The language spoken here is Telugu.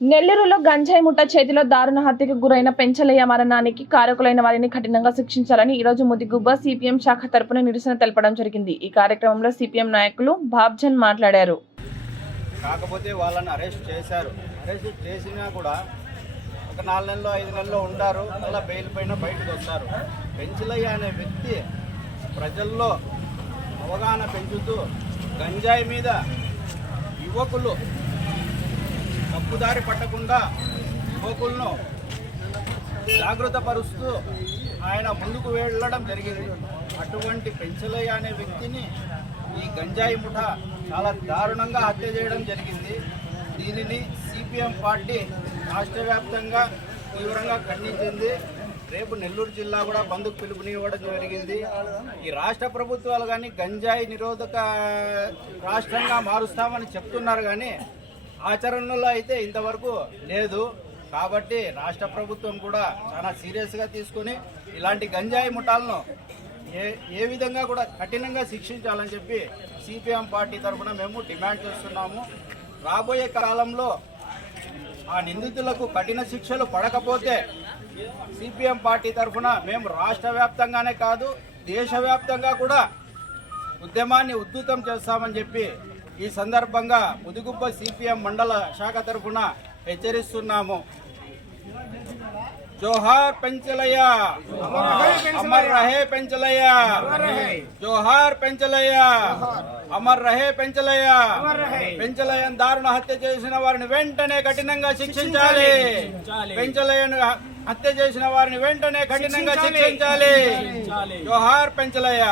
నెల్లూరులో గంజాయి ముఠా చేతిలో దారుణ హత్యకు గురైన పెంచలయ్య మరణానికి కారకులైన వారిని కఠినంగా శిక్షించాలని ఈ రోజు ముదిగుబ్బ సిపిఎం శాఖ తరపున నిరసన తెలపడం జరిగింది. ఈ కార్యక్రమంలో సిపిఎం నాయకులు బాబ్జన్ మాట్లాడారు. కాకపోతే వాళ్ళని అరెస్ట్ చేశారు. అరెస్ట్ చేసినా కూడా ఒక 4 నెలలు 5 నెలలు ఉంటారు, అలా బెయిల్ పైన బయటకు వస్తారు. పెంచలయ్య అనే వ్యక్తి ప్రజల్లో అవగాహన పెంచుతూ గంజాయి మీద యువకులు తప్పుదారి పట్టకుండా యువకులను జాగృత పరుస్తూ ఆయన ముందుకు వెళ్ళడం జరిగింది. అటువంటి పెంచలయ్య అనే వ్యక్తిని ఈ గంజాయి ముఠా చాలా దారుణంగా హత్య చేయడం జరిగింది. దీనిని సిపిఎం పార్టీ రాష్ట్ర వ్యాప్తంగా తీవ్రంగా ఖండించింది. రేపు నెల్లూరు జిల్లా కూడా బంద్కు పిలుపునివ్వడం జరిగింది. ఈ రాష్ట్ర ప్రభుత్వాలు కానీ గంజాయి నిరోధక రాష్ట్రంగా మారుస్తామని చెప్తున్నారు, కానీ ఆచరణలో అయితే ఇంతవరకు లేదు. కాబట్టి రాష్ట్ర ప్రభుత్వం కూడా చాలా సీరియస్గా తీసుకొని ఇలాంటి గంజాయి ముఠాలను ఏ విధంగా కూడా కఠినంగా శిక్షించాలని చెప్పి సిపిఎం పార్టీ తరఫున మేము డిమాండ్ చేస్తున్నాము. రాబోయే కాలంలో ఆ నిందితులకు కఠిన శిక్షలు పడకపోతే సిపిఎం పార్టీ తరఫున మేము రాష్ట్ర వ్యాప్తంగానే కాదు దేశవ్యాప్తంగా కూడా ఉద్యమాన్ని ఉధృతం చేస్తామని చెప్పి ఈ సందర్భంగా ముదిగుబ్బ సిపిఎం మండల శాఖ తరఫున హెచ్చరిస్తున్నాము. జోహార్ పెంచలయ్య, అమర్ రహే పెంచలయ్య, జోహార్ పెంచలయ్య, అమర్ రహే పెంచలయ్య. పెంచలయ్యను దారుణ హత్య చేసిన వారిని వెంటనే కఠినంగా శిక్షించాలి. పెంచలయ్యను హత్య చేసిన వారిని వెంటనే కఠినంగా శిక్షించాలి. జోహార్ పెంచలయ్య.